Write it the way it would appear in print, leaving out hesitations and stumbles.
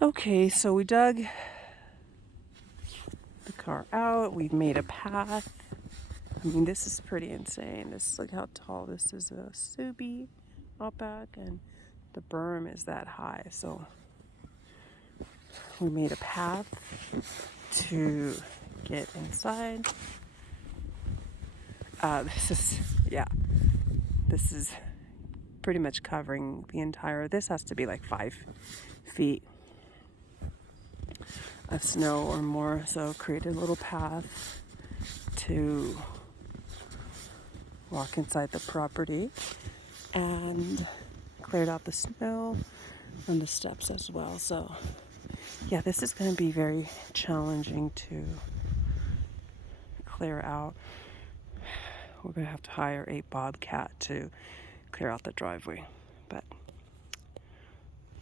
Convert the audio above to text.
Okay, so we dug the car out. We've made a path. I mean, this is pretty insane. Look how tall this is, a Subi Outback, and the berm is that high. So we made a path to get inside. This is pretty much covering the entire, this has to be like 5 feet of snow or more. So created a little path to walk inside the property and cleared out the snow on the steps as well. So yeah, this is going to be very challenging to clear out. We're going to have to hire a bobcat to clear out the driveway.